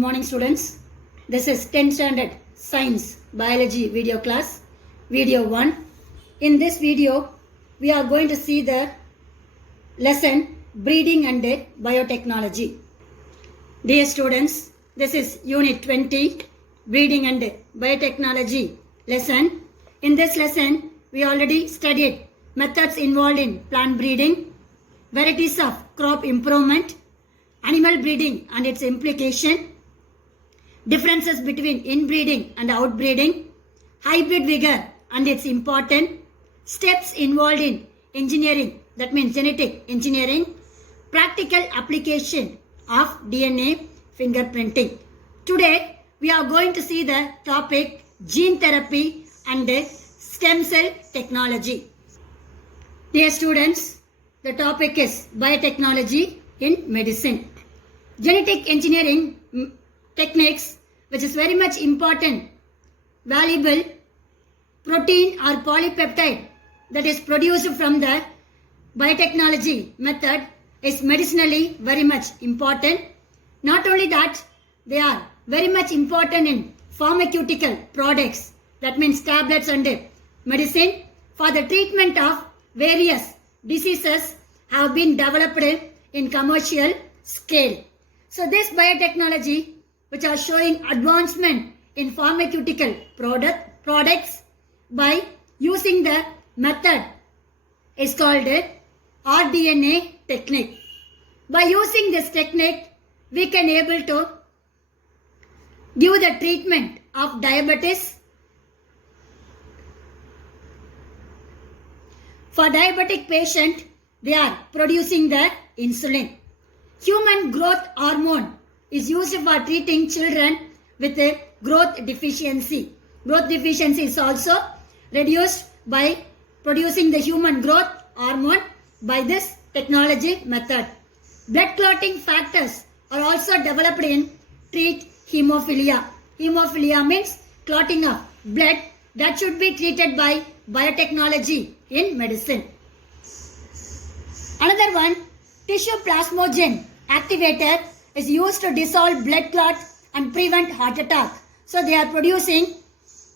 morning students. This is 10th standard science biology video class, video 1. In this video, we are going to see the lesson breeding and biotechnology. Dear students, this is unit 20, breeding and biotechnology lesson. In this lesson, we already studied methods involved in plant breeding, varieties of crop improvement, animal breeding and its implication, differences between inbreeding and outbreeding, hybrid vigor and its importance, steps involved in engineering, that means genetic engineering, practical application of DNA fingerprinting. Today, we are going to see the topic gene therapy and stem cell technology. Dear students, the topic is biotechnology in medicine. Genetic engineering techniques, which is very much important, valuable protein or polypeptide that is produced from the biotechnology method is medicinally very much important. Not only that, they are very much important in pharmaceutical products, that means tablets and medicine for the treatment of various diseases have been developed in commercial scale. So this biotechnology, which are showing advancement in pharmaceutical products by using the method is called rDNA technique. By using this technique, we can able to give the treatment of diabetes. For diabetic patient, they are producing the insulin. Human growth hormone is used for treating children with a growth deficiency. Growth deficiency is also reduced by producing the human growth hormone by this technology method. Blood clotting factors are also developed in treat hemophilia. Hemophilia means clotting of blood that should be treated by biotechnology in medicine. Another one, tissue plasmogen activator is used to dissolve blood clot and prevent heart attack. So they are producing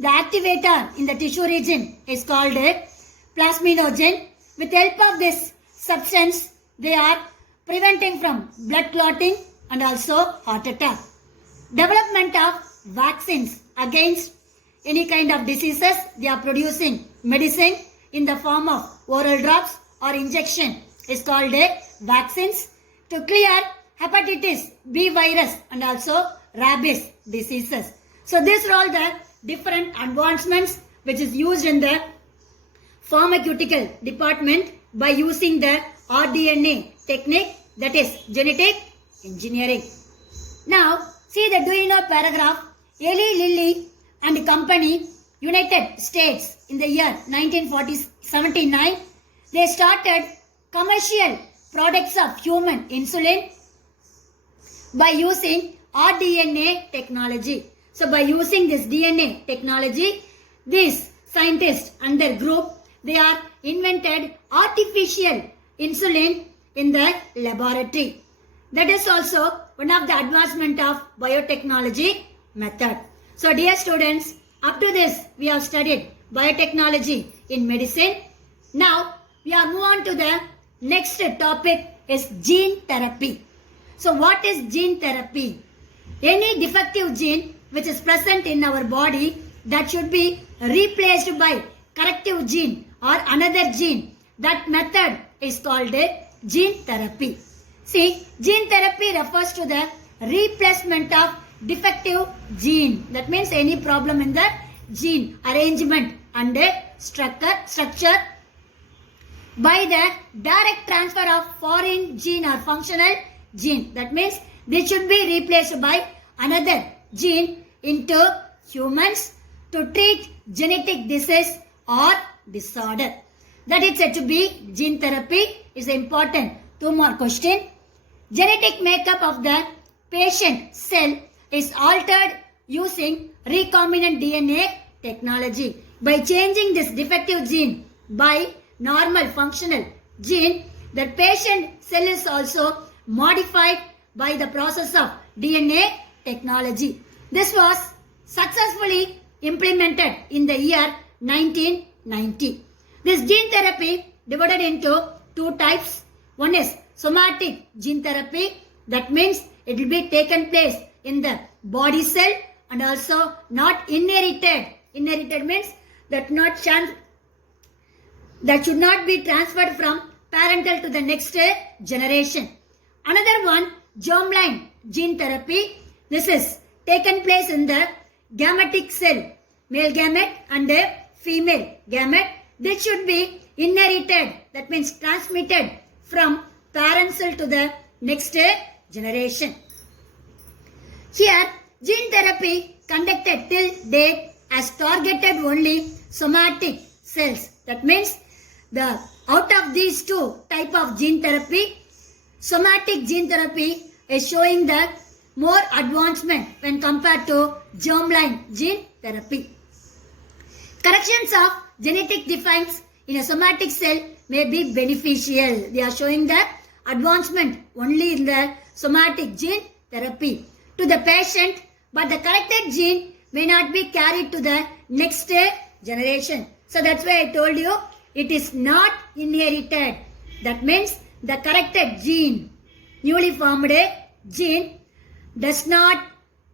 the activator in the tissue region is called a plasminogen. With the help of this substance, they are preventing from blood clotting and also heart attack. Development of vaccines against any kind of diseases, they are producing medicine in the form of oral drops or injection is called a vaccines to clear hepatitis B virus and also rabies diseases. So these are all the different advancements which is used in the pharmaceutical department by using the rDNA technique, that is genetic engineering. Now see the do you know paragraph. Eli Lilly and Company, United States, in the year 1979, they started commercial products of human insulin by using rDNA technology. So by using this DNA technology, these scientists and their group, they are invented artificial insulin in the laboratory. That is also one of the advancement of biotechnology method. So dear students, up to this we have studied biotechnology in medicine. Now we are move on to the next topic is gene therapy. So what is gene therapy? Any defective gene which is present in our body that should be replaced by corrective gene or another gene. That method is called a gene therapy. See, gene therapy refers to the replacement of defective gene. That means any problem in the gene arrangement and structure by the direct transfer of foreign gene or functional gene. That means they should be replaced by another gene into humans to treat genetic disease or disorder. That is said to be gene therapy is important. Two more questions. Genetic makeup of the patient cell is altered using recombinant DNA technology. By changing this defective gene by normal functional gene, the patient cell is also modified by the process of DNA technology. This was successfully implemented in the year 1990. This gene therapy divided into two types. One is somatic gene therapy. That means it will be taken place in the body cell and also not inherited. Inherited means that should not be transferred from parental to the next generation. Another one, germline gene therapy. This is taken place in the gametic cell, male gamete and female gamete. This should be inherited, that means transmitted from parent cell to the next generation. Here, gene therapy conducted till date has targeted only somatic cells. That means out of these two type of gene therapy, somatic gene therapy is showing the more advancement when compared to germline gene therapy. Corrections of genetic defects in a somatic cell may be beneficial. They are showing the advancement only in the somatic gene therapy to the patient, but the corrected gene may not be carried to the next generation. So that's why I told you it is not inherited. That means the corrected gene, newly formed gene, does not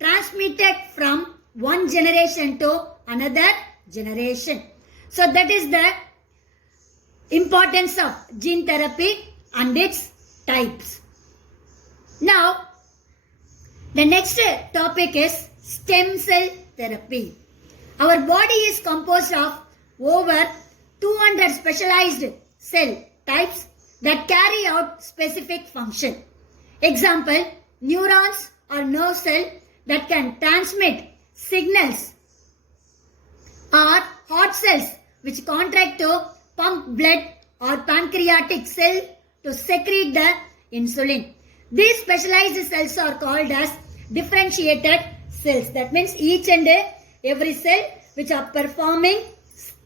transmitted from one generation to another generation. So that is the importance of gene therapy and its types. Now, the next topic is stem cell therapy. Our body is composed of over 200 specialized cell types that carry out specific function. Example, neurons or nerve cell that can transmit signals, or heart cells which contract to pump blood, or pancreatic cell to secrete the insulin. These specialized cells are called as differentiated cells. That means each and every cell which are performing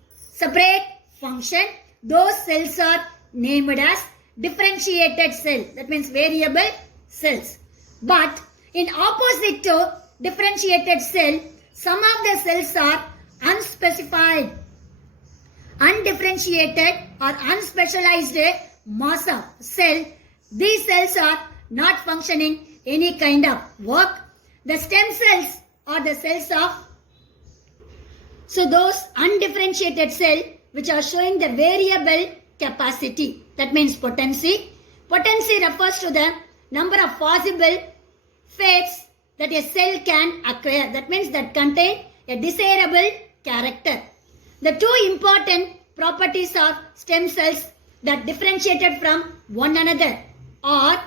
separate function, those cells are named as differentiated cell. That means variable cells. But in opposite to differentiated cell, some of the cells are unspecified, undifferentiated or unspecialized mass of cell. These cells are not functioning any kind of work. The stem cells are the cells of, so those undifferentiated cell which are showing the variable capacity. That means potency. Potency refers to the number of possible fates that a cell can acquire. That means that contain a desirable character. The two important properties of stem cells that differentiated from one another are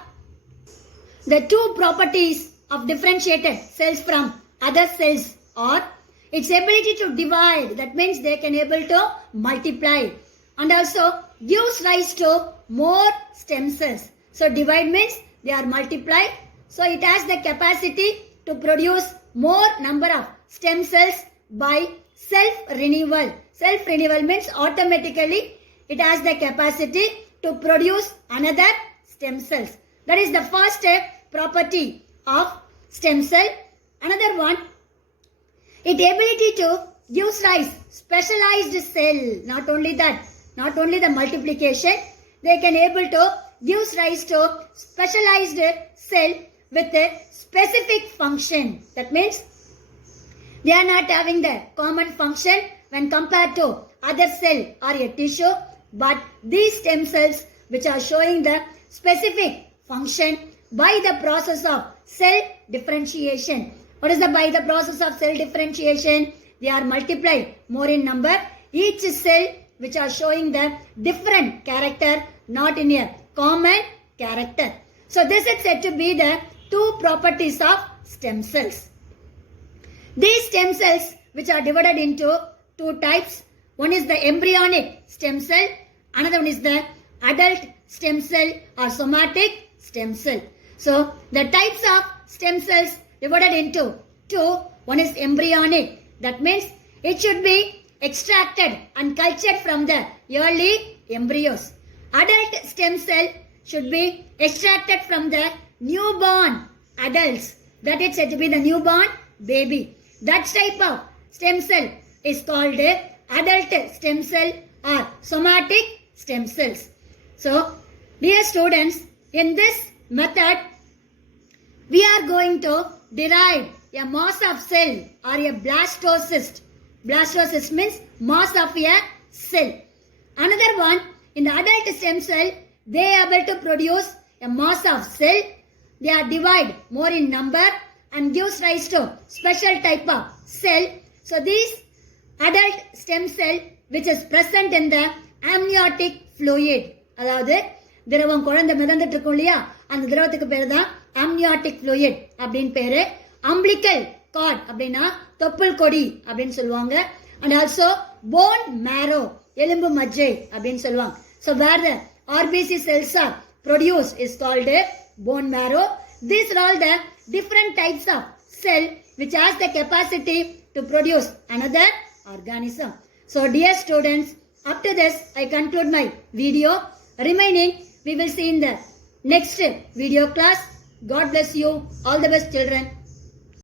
the two properties of differentiated cells from other cells are its ability to divide. That means they can able to multiply and also gives rise to more stem cells. So divide means they are multiplied. So it has the capacity to produce more number of stem cells by self-renewal. Self-renewal means automatically it has the capacity to produce another stem cells. That is the first property of stem cell. Another one, its ability to give rise specialized cell. Not only that, not only the multiplication, they can able to give rise to specialized cell with a specific function. That means they are not having the common function when compared to other cell or a tissue, but these stem cells which are showing the specific function by the process of cell differentiation. What is by the process of cell differentiation? They are multiplied more in number. Each cell which are showing the different character, not in a common character. So this is said to be the two properties of stem cells. These stem cells which are divided into two types. One is the embryonic stem cell. Another one is the adult stem cell or somatic stem cell. So the types of stem cells divided into two. One is embryonic. That means it should be extracted and cultured from the early embryos. Adult stem cell should be extracted from the newborn adults that is said to be the newborn baby. That type of stem cell is called adult stem cell or somatic stem cells. So, dear students, in this method, we are going to derive a mass of cell or a blastocyst. Blastocyst means mass of a cell. Another one, in the adult stem cell, they are able to produce a mass of cell. They are divided more in number and gives rise to special type of cell. So these adult stem cell which is present in the amniotic fluid, அதாவது திரவம் குழந்தை மிதந்துட்டு இருக்கும் இல்லையா, அந்த திரவத்துக்கு பேரு தான் amniotic fluid அப்படின்னு பேரு. umbilical cord அப்படின்னா தொப்புள் கொடி அப்படின்னு சொல்லுவாங்க. and also bone marrow, எலும்பு மஜ்ஜை அப்படின்னு சொல்லுவாங்க. so where the RBC cells are produced is called bone marrow. These are all the different types of cell which has the capacity to produce another organism. So dear students, up to this I conclude my video. Remaining we will see in the next video class. God bless you. All the best children.